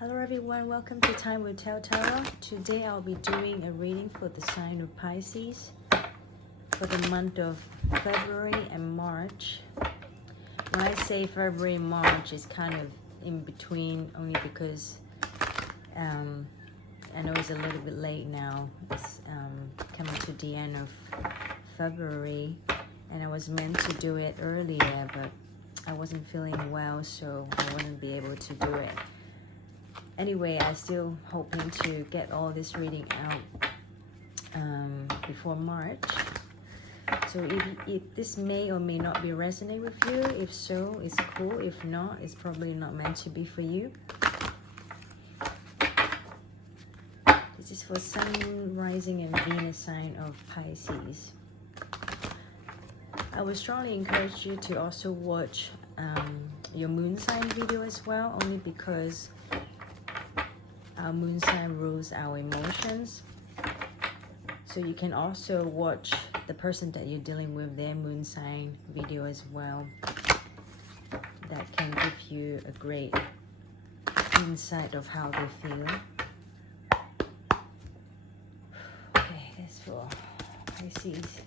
Hello everyone, welcome to Time with Tarot. Today I'll be doing a reading for the sign of Pisces for the month of February and March. When I say February and March, it's kind of in between only because I know it's a little bit late now. It's coming to the end of February and I was meant to do it earlier, but I wasn't feeling well, so I wouldn't be able to do it. Anyway, I'm still hoping to get all this reading out before March. So if this may or may not be resonate with you, if so, it's cool. If not, it's probably not meant to be for you. This is for Sun, Rising, and Venus sign of Pisces. I would strongly encourage you to also watch your moon sign video as well, only because our moon sign rules our emotions. So you can also watch the person that you're dealing with, their moon sign video as well. That can give you a great insight of how they feel. Okay, that's for Pisces.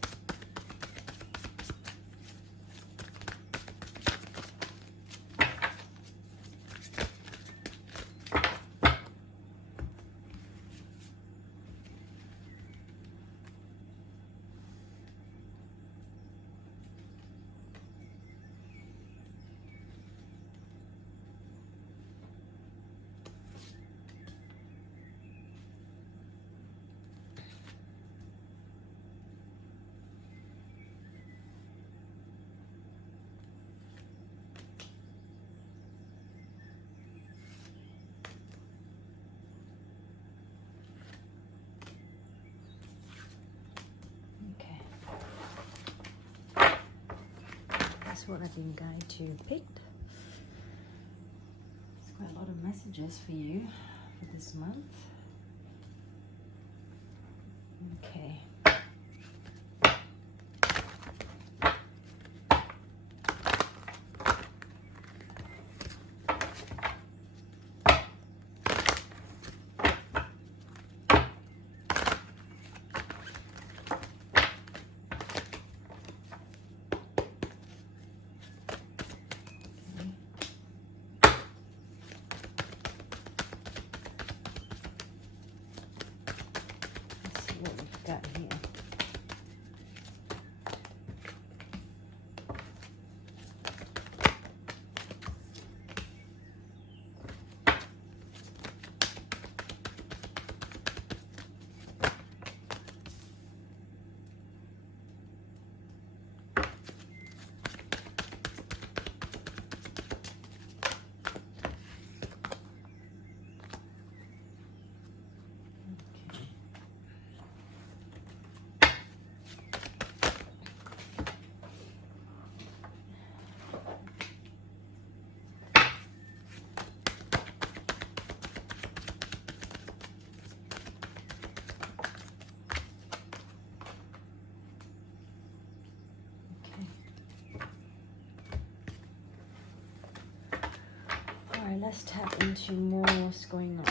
That's what I think I picked. There's quite a lot of messages for you for this month. Okay. What we've got here. Alright, let's tap into more what's going on.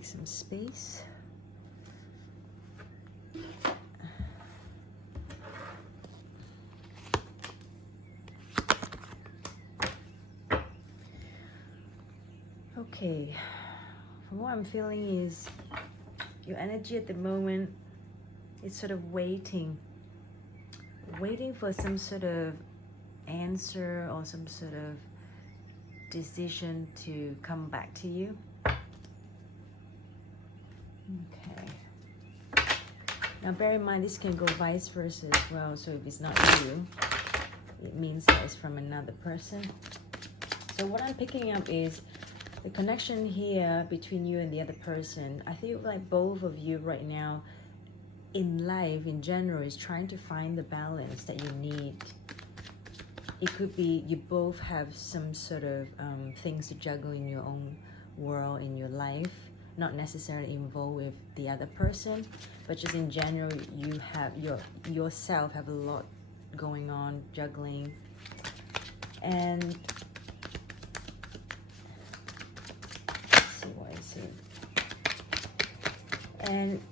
Some space. Okay, from what I'm feeling is your energy at the moment It's sort of waiting for some sort of answer or some sort of decision to come back to you. Okay. Now bear in mind, this can go vice versa as well. So if it's not you, it means that it's from another person. So what I'm picking up is the connection here between you and the other person. I feel like both of you right now in life in general is trying to find the balance that you need. It could be you both have some sort of things to juggle in your own world, in your life, not necessarily involved with the other person, but just in general, you have yourself have a lot going on, juggling. And let's see what I see. And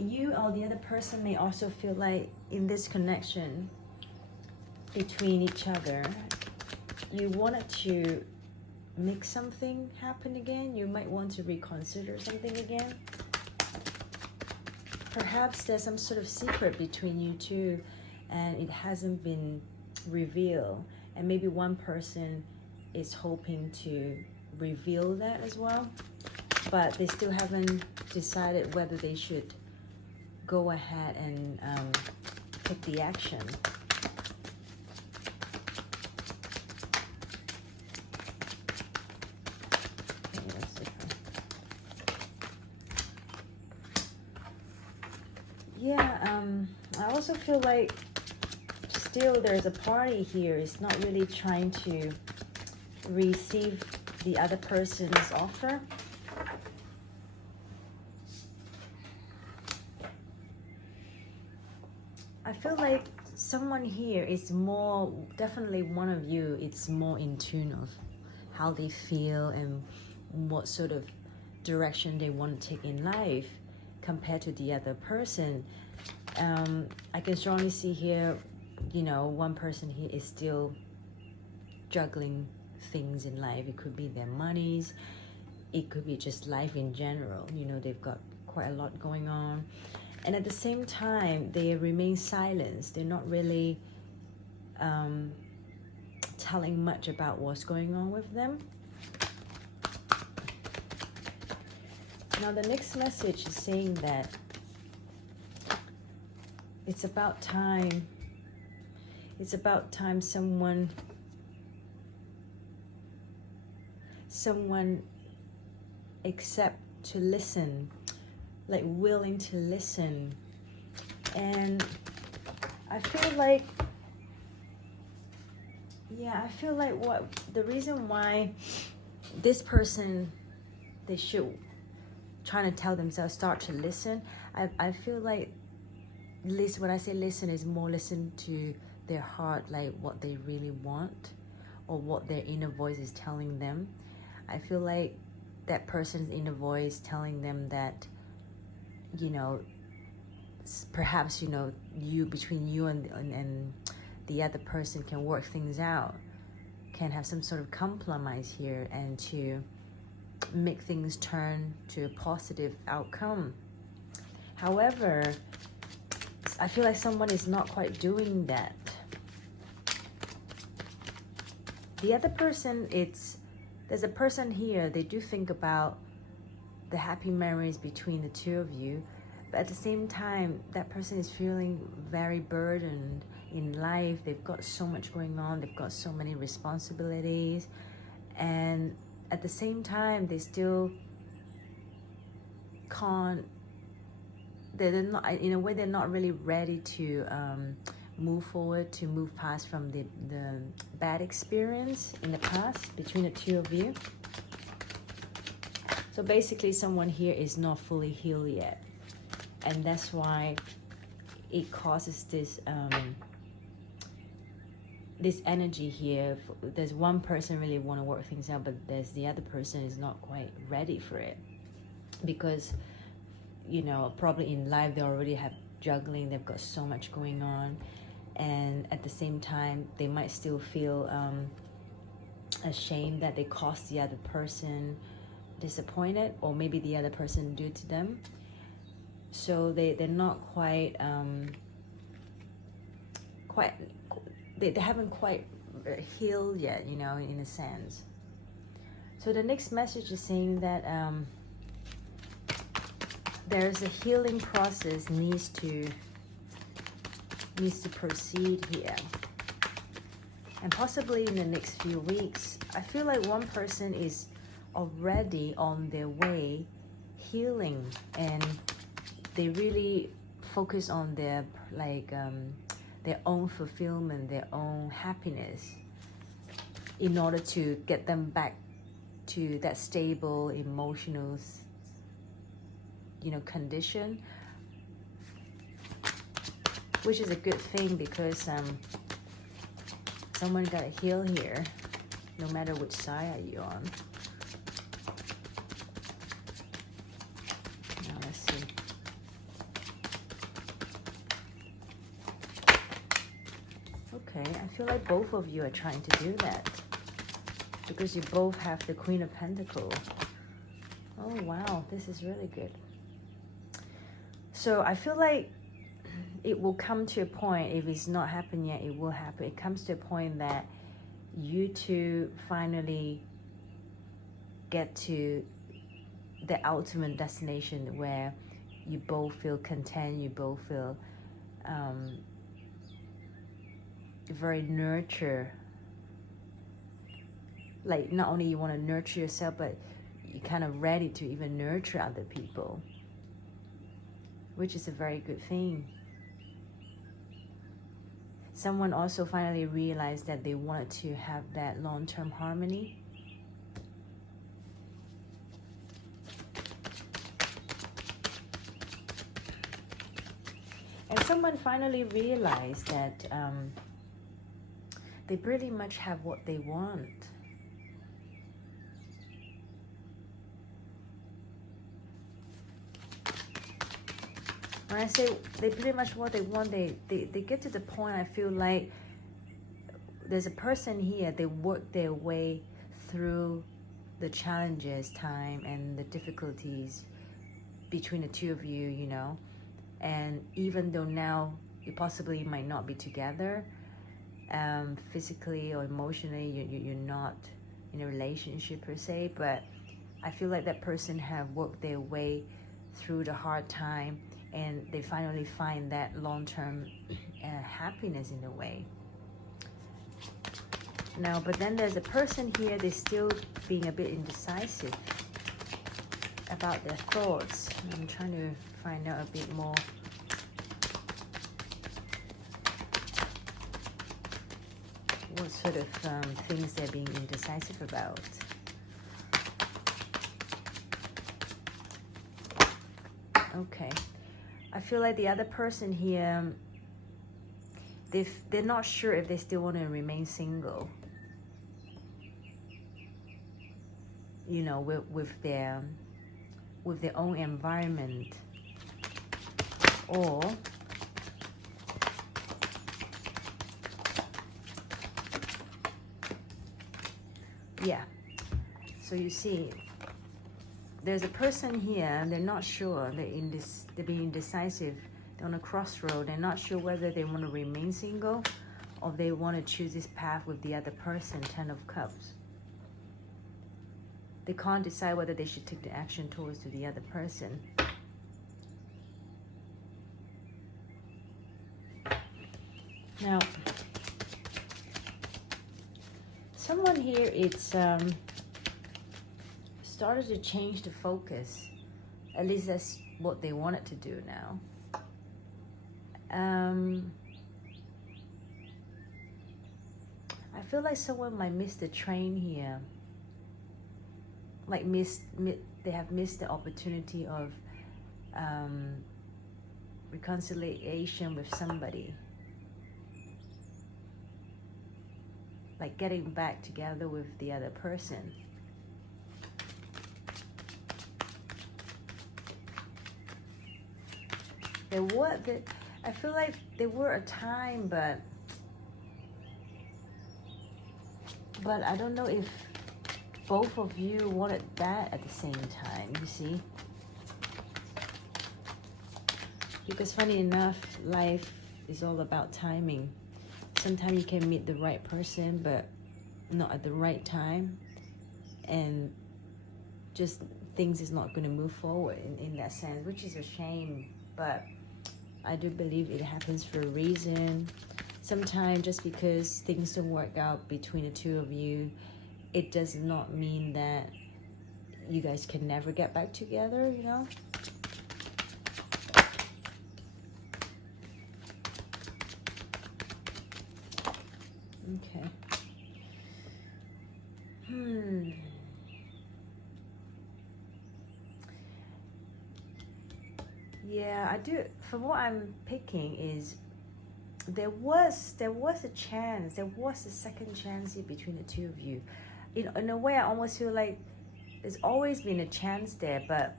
you or the other person may also feel like in this connection between each other, you wanted to make something happen again. You might want to reconsider something again. Perhaps there's some sort of secret between you two and it hasn't been revealed, and maybe one person is hoping to reveal that as well, but they still haven't decided whether they should go ahead and take the action. Yeah, I also feel like still there's a party here. It's not really trying to receive the other person's offer. I feel like someone here is more, definitely one of you, it's more in tune of how they feel and what sort of direction they want to take in life compared to the other person. I can strongly see here, you know, one person here is still juggling things in life. It could be their monies, it could be just life in general. You know, they've got quite a lot going on. And at the same time, they remain silent. They're not really telling much about what's going on with them. Now the next message is saying that it's about time. It's about time someone accept to listen, like willing to listen. And I feel like, yeah, I feel like what the reason why this person, they should trying to tell themselves start to listen. I feel like when I say listen, is more listen to their heart, like what they really want or what their inner voice is telling them. I feel like that person's inner voice telling them that, you know, perhaps, you know, between you and the other person can work things out, can have some sort of compromise here and to make things turn to a positive outcome. However, I feel like someone is not quite doing that. The other person, there's a person here, they do think about the happy memories between the two of you, but at the same time, that person is feeling very burdened in life. They've got so much going on, they've got so many responsibilities, and at the same time, they still can't, they're not, in a way, they're not really ready to move forward, to move past from the bad experience in the past between the two of you. So basically, someone here is not fully healed yet. And that's why it causes this this energy here. There's one person really want to work things out, but there's the other person is not quite ready for it. Because, you know, probably in life they already have juggling, they've got so much going on. And at the same time, they might still feel ashamed that they caused the other person disappointed, or maybe the other person due to them. So they're not quite they haven't quite healed yet, you know, in a sense. So the next message is saying that there's a healing process needs to proceed here, and possibly in the next few weeks. I feel like one person is already on their way healing, and they really focus on their their own fulfillment, their own happiness, in order to get them back to that stable emotional, you know, condition, which is a good thing, because someone got to heal here, no matter which side are you on. Now let's see. Okay, I feel like both of you are trying to do that, because you both have the Queen of Pentacles. Oh wow, this is really good. So I feel like it will come to a point, if it's not happened yet, it will happen. It comes to a point that you two finally get to the ultimate destination where you both feel content, you both feel very nurture. Like, not only you want to nurture yourself, but you're kind of ready to even nurture other people, which is a very good thing. Someone also finally realized that they wanted to have that long-term harmony. And someone finally realized that they pretty much have what they want. When I say they pretty much what they want, they get to the point, I feel like there's a person here, they work their way through the challenges, time, and the difficulties between the two of you, you know. And even though now you possibly might not be together, physically or emotionally, you're not in a relationship per se, but I feel like that person have worked their way through the hard time, and they finally find that long-term happiness in a way. Now, but then there's a person here, they're still being a bit indecisive about their thoughts. I'm trying to find out a bit more. What sort of things they're being indecisive about. Okay. I feel like the other person here, they're not sure if they still want to remain single. You know, with their own environment, or yeah. So you see, there's a person here, and they're not sure. They're being indecisive. They're on a crossroad. They're not sure whether they want to remain single or they want to choose this path with the other person. 10 of Cups. They can't decide whether they should take the action towards to the other person. Now, someone here, it's started to change the focus. At least that's what they wanted to do now. I feel like someone might miss the train here. Like they have missed the opportunity of reconciliation with somebody. Like getting back together with the other person. I feel like there were a time, but I don't know if both of you wanted that at the same time, you see. Because funny enough, life is all about timing. Sometimes you can meet the right person, but not at the right time. And just things is not going to move forward in that sense, which is a shame. But I do believe it happens for a reason. Sometimes just because things don't work out between the two of you, it does not mean that you guys can never get back together, you know? Okay. Yeah, I do. From what I'm picking is there was a chance, there was a second chance here between the two of you. In a way, I almost feel like there's always been a chance there, but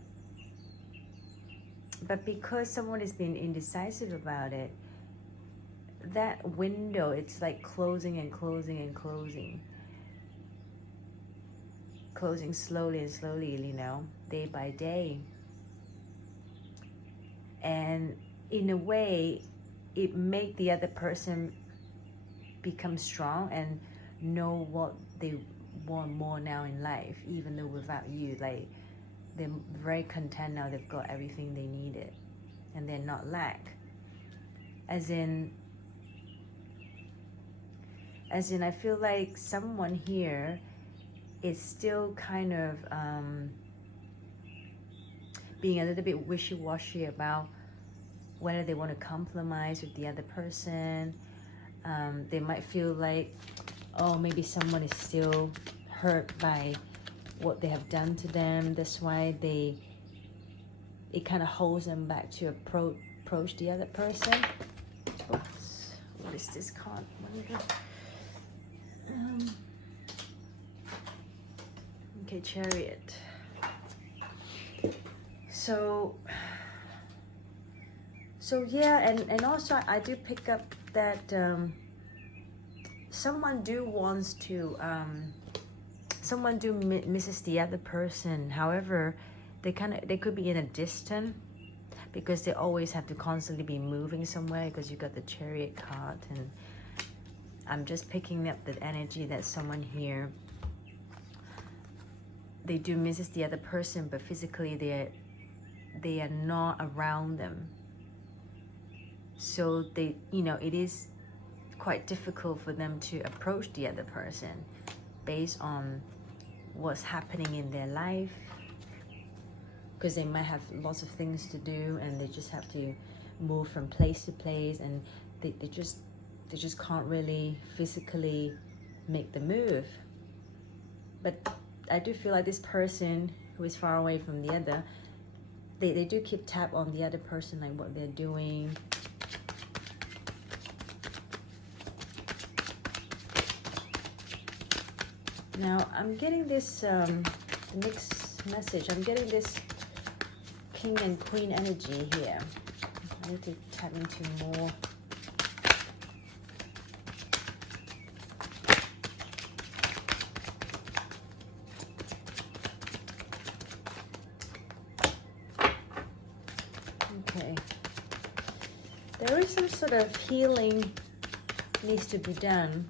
because someone has been indecisive about it, that window, it's like closing and closing and closing. Closing slowly and slowly, you know, day by day. And in a way, it make the other person become strong and know what they want more now in life, even though without you, like, they're very content now, they've got everything they needed and they're not lack. As in I feel like someone here is still kind of being a little bit wishy-washy about whether they want to compromise with the other person. They might feel like, oh, maybe someone is still hurt by what they have done to them. That's why it kind of holds them back to approach the other person. Oops, what is this card? Okay, Chariot. So yeah, and also I do pick up that someone misses the other person. However, they could be in a distance because they always have to constantly be moving somewhere, because you got the Chariot card. And I'm just picking up the energy that someone here, they do misses the other person, but physically they are not around them. So they, you know, it is quite difficult for them to approach the other person based on what's happening in their life, because they might have lots of things to do and they just have to move from place to place, and they just can't really physically make the move. But I do feel like this person who is far away from the other, they do keep tab on the other person, like what they're doing. Now I'm getting this mixed message. I'm getting this King and Queen energy here. I need to tap into more. Okay. There is some sort of healing needs to be done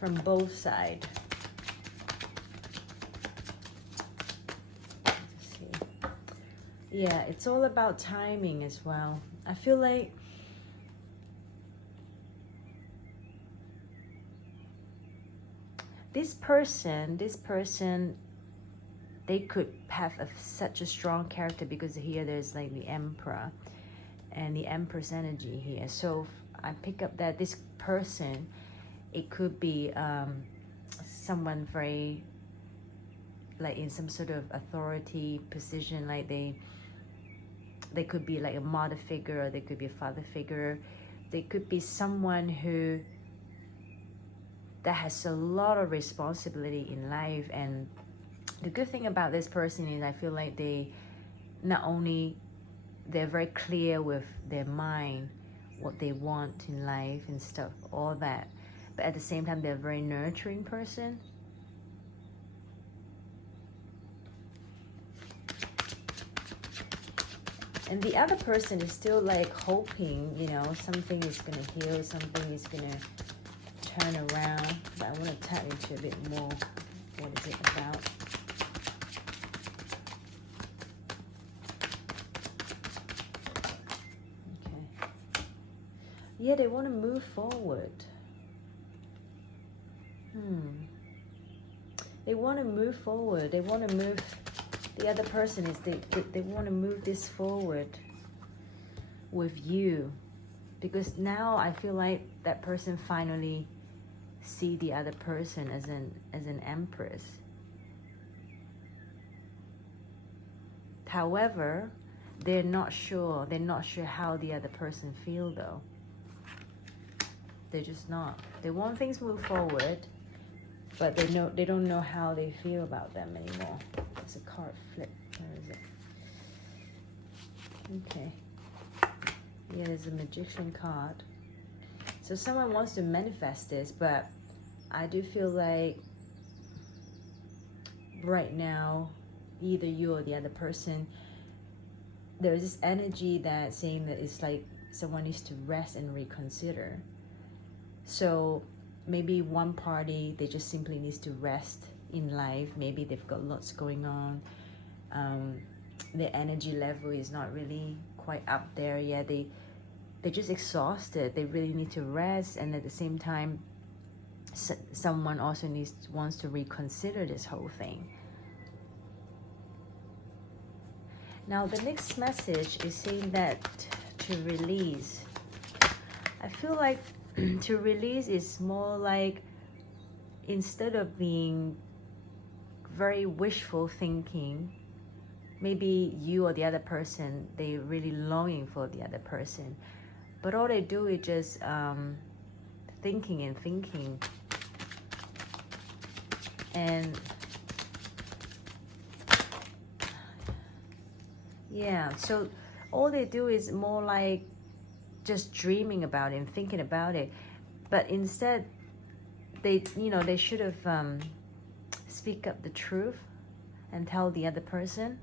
from both sides. Let's see. Yeah, it's all about timing as well. I feel like this person, they could have such a strong character, because here there's like the Emperor and the Empress energy here. So I pick up that this person, it could be someone very, like, in some sort of authority position, like they could be like a mother figure, or they could be a father figure. They could be someone that has a lot of responsibility in life. And the good thing about this person is I feel like they not only, they're very clear with their mind what they want in life and stuff, all that, but at the same time they're a very nurturing person. And the other person is still like hoping, you know, something is going to heal, something is going to turn around. But I want to tap into a bit more. What is it about? Okay. Yeah, they want to move forward. They want to move forward. They want to move. The other person is they want to move this forward with you, because now I feel like that person finally see the other person as an empress. However, they're not sure. They're not sure how the other person feel though. They're just not. They want things to move forward, but they don't know how they feel about them anymore. It's a card flip. Where is it? Okay. Yeah, there's a magician card. So someone wants to manifest this, but I do feel like right now, either you or the other person, there's this energy that's saying that it's like someone needs to rest and reconsider. So maybe one party, they just simply needs to rest in life. Maybe they've got lots going on. Their energy level is not really quite up there yet. They're just exhausted. They really need to rest. And at the same time, someone also wants to reconsider this whole thing. Now the next message is saying that to release. I feel like to release is more like, instead of being very wishful thinking, maybe you or the other person, they're really longing for the other person, but all they do is just thinking and thinking, and yeah, so all they do is more like just dreaming about it and thinking about it. But instead, they should have speak up the truth and tell the other person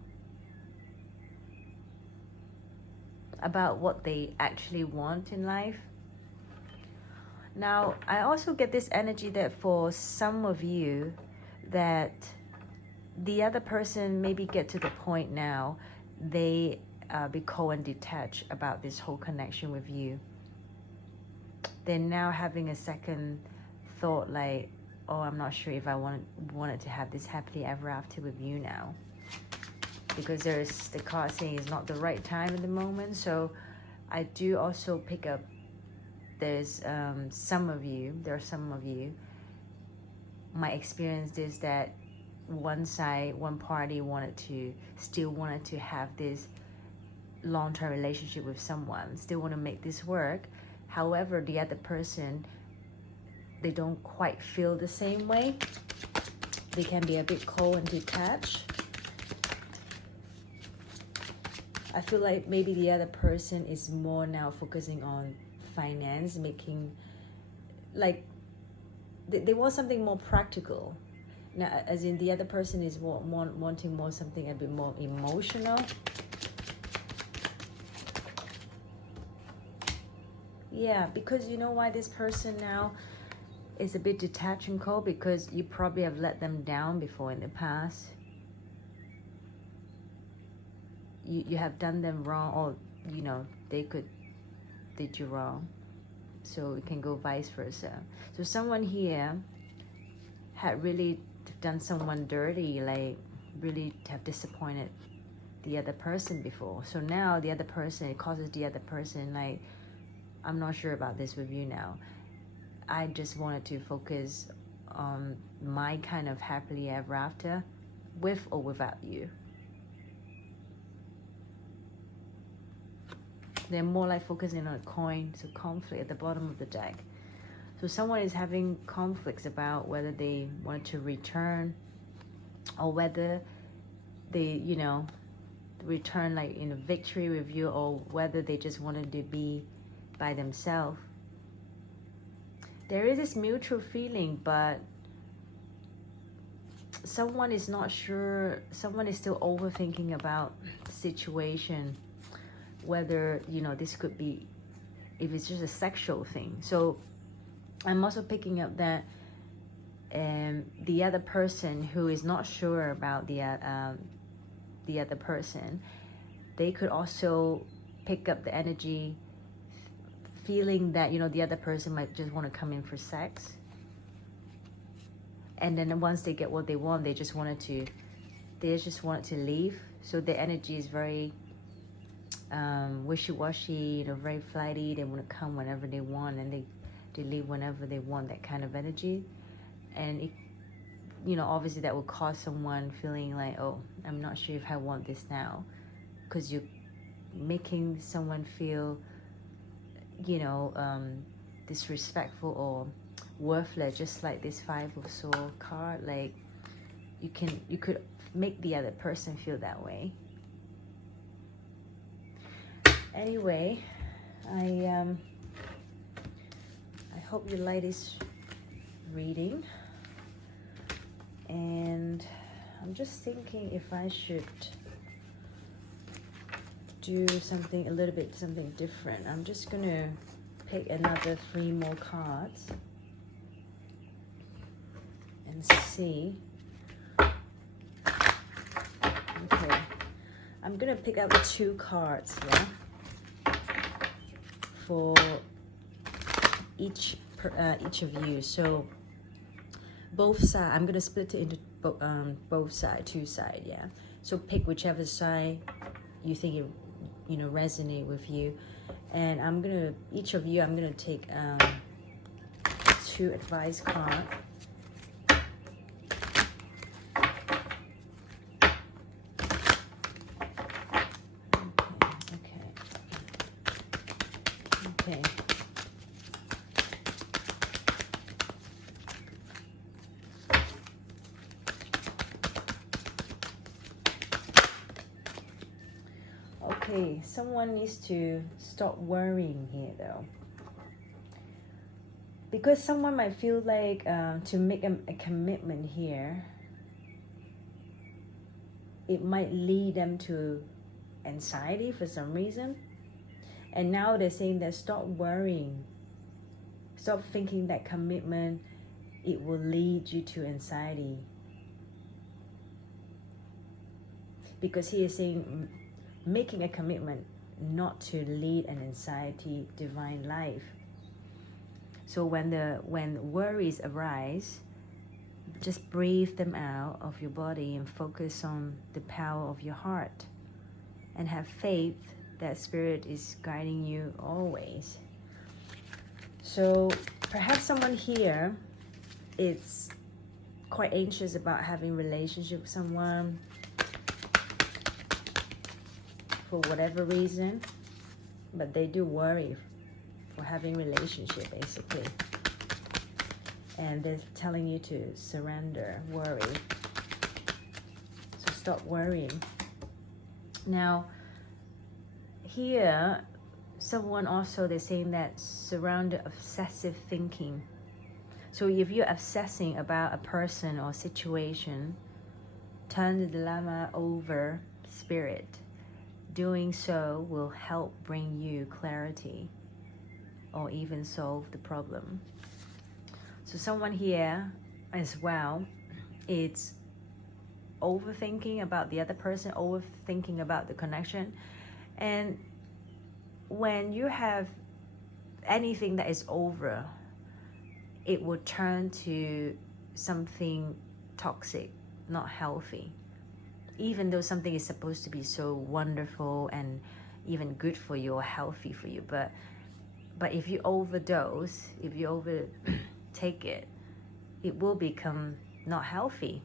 about what they actually want in life. Now, I also get this energy that for some of you, that the other person maybe get to the point now, they be cold and detached about this whole connection with you. They're now having a second thought like, oh, I'm not sure if I wanted to have this happily ever after with you now, because there's the card saying it's not the right time at the moment. So I do also pick up, there's some of you, my experience is that one party still wanted to have this long-term relationship with someone, still want to make this work. However, the other person, they don't quite feel the same way. They can be a bit cold and detached. I feel like maybe the other person is more now focusing on finance, making, like, they want something more practical. Now, as in the other person is wanting more something a bit more emotional. Yeah, because you know why this person now is a bit detached and cold? Because you probably have let them down before in the past. You have done them wrong, or they did you wrong. So it can go vice versa. So someone here had really done someone dirty, like really have disappointed the other person before. So now the other person, it causes the other person like, I'm not sure about this with you now. I just wanted to focus on my kind of happily ever after, with or without you. They're more like focusing on a coin, so conflict at the bottom of the deck. So someone is having conflicts about whether they want to return, or whether they, return like in a victory with you, or whether they just wanted to be by themselves. There is this mutual feeling, but someone is not sure. Someone is still overthinking about the situation. whether, you know, this could be, if it's just a sexual thing. So I'm also picking up that the other person who is not sure about the other person, they could also pick up the energy feeling that, you know, the other person might just want to come in for sex, and then once they get what they want, they just wanted to leave. So their energy is very wishy-washy, you know, very flighty. They want to come whenever they want, and they leave whenever they want, that kind of energy. And it, you know, obviously that will cause someone feeling like, oh, I'm not sure if I want this now, because you're making someone feel, you know, disrespectful or worthless, just like this Five of Swords card. Like you could make the other person feel that way. Anyway, I hope you like this reading, and I'm just thinking if I should do something a little bit, something different. I'm just gonna pick another 3 more cards and see. Okay, I'm gonna pick up 2 cards, yeah, for each of you. So both sides, I'm gonna split it into both sides, 2 sides, yeah. So pick whichever side you think it, you know, resonate with you, and I'm gonna, each of you, I'm gonna take 2 advice cards. Okay. Okay, someone needs to stop worrying here though, because someone might feel like to make a commitment here, it might lead them to anxiety for some reason. And now they're saying that stop worrying, stop thinking that commitment, it will lead you to anxiety. Because he is saying making a commitment not to lead an anxiety divine life. So when worries arise, just breathe them out of your body and focus on the power of your heart, and have faith that spirit is guiding you always. So perhaps someone here is quite anxious about having a relationship with someone for whatever reason, but they do worry for having a relationship basically, and they're telling you to surrender worry. So stop worrying. Now here, someone also, they're saying that surround obsessive thinking. So if you're obsessing about a person or situation, turn the dilemma over spirit. Doing so will help bring you clarity or even solve the problem. So someone here as well, it's overthinking about the other person, overthinking about the connection. And when you have anything that is over, it will turn to something toxic, not healthy. Even though something is supposed to be so wonderful and even good for you or healthy for you, but if you overdose, if you overtake it, it will become not healthy.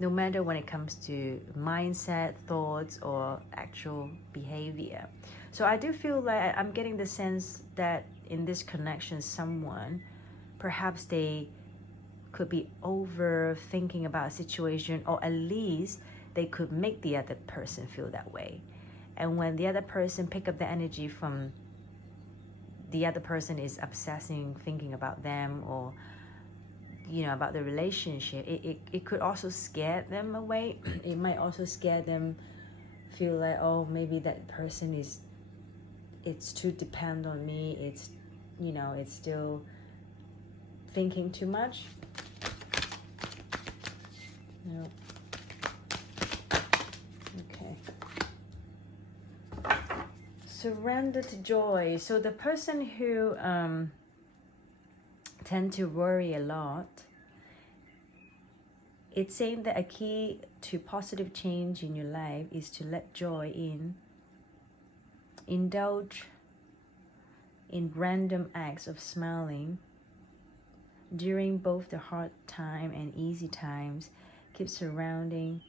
No matter when it comes to mindset, thoughts, or actual behavior. So I do feel like I'm getting the sense that in this connection, someone, perhaps they could be overthinking about a situation, or at least they could make the other person feel that way. And when the other person pick up the energy from the other person is obsessing, thinking about them, or you know, about the relationship, it could also scare them away. It might also scare them feel like, oh, maybe that person is, it's too dependent on me, it's, you know, it's still thinking too much. No. Okay. Surrender to joy. So the person who tend to worry a lot, it's saying that a key to positive change in your life is to let joy in. Indulge in random acts of smiling during both the hard time and easy times. Keep surrounding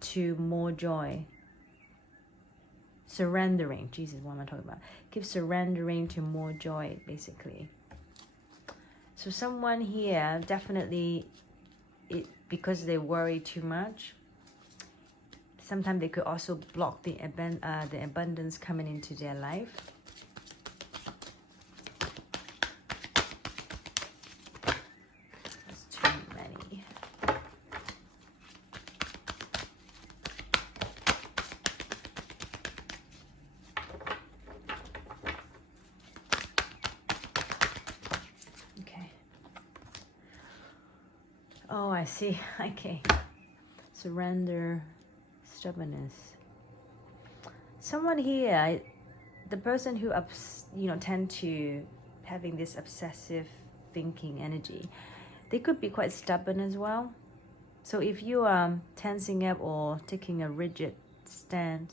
to more joy. Surrendering, Jesus, what am I talking about? Keep surrendering to more joy, basically. So someone here, definitely, because they worry too much, sometimes they could also block the abundance coming into their life. That's too many. Okay. Oh, I see. Okay. Surrender. Stubbornness. Someone here, the person who tend to having this obsessive thinking energy, they could be quite stubborn as well. So if you are tensing up or taking a rigid stance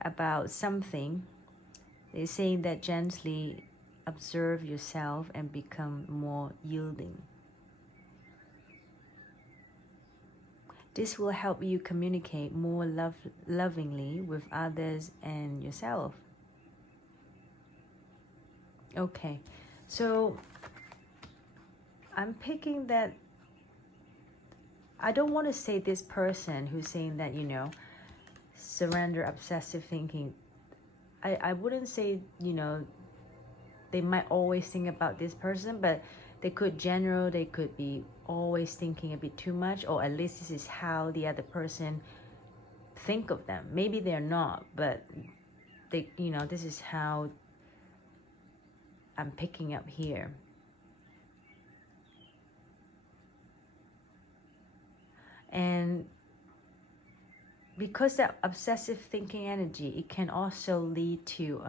about something, they're saying that gently observe yourself and become more yielding. This will help you communicate more lovingly with others and yourself. Okay, so I'm picking that. I don't want to say this person who's saying that, you know, surrender obsessive thinking. I wouldn't say, you know, they might always think about this person, but they could be always thinking a bit too much, or at least this is how the other person think of them. Maybe they're not, but they, you know, this is how I'm picking up here. And because that obsessive thinking energy, it can also lead to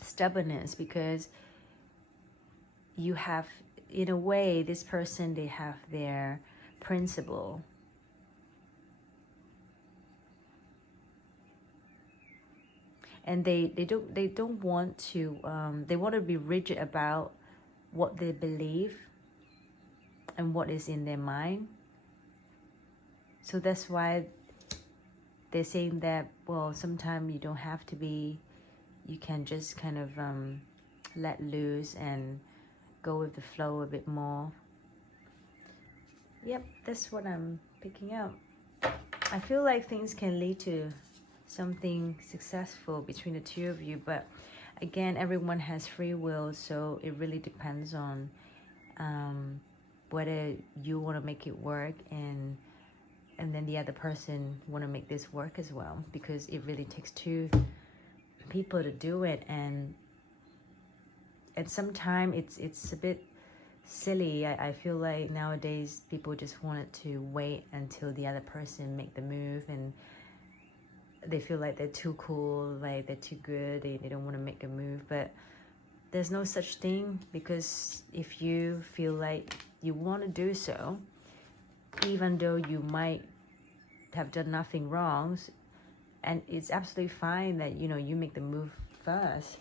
stubbornness, because you have, in a way, this person, they have their principle. And they don't want to, they want to be rigid about what they believe and what is in their mind. So that's why they're saying that, well, sometimes you don't have to be, you can just kind of let loose and go with the flow a bit more. Yep, that's what I'm picking up. I feel like things can lead to something successful between the two of you, but again, everyone has free will, so it really depends on whether you want to make it work, and then the other person want to make this work as well, because it really takes two people to do it. And sometimes it's a bit silly. I feel like nowadays people just wanted to wait until the other person make the move, and they feel like they're too cool, like they're too good, they don't want to make a move. But there's no such thing, because if you feel like you want to do so, even though you might have done nothing wrong, and it's absolutely fine that, you know, you make the move first,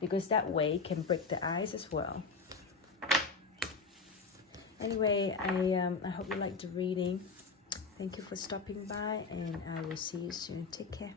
because that way can break the ice as well. Anyway, I hope you liked the reading. Thank you for stopping by, and I will see you soon. Take care.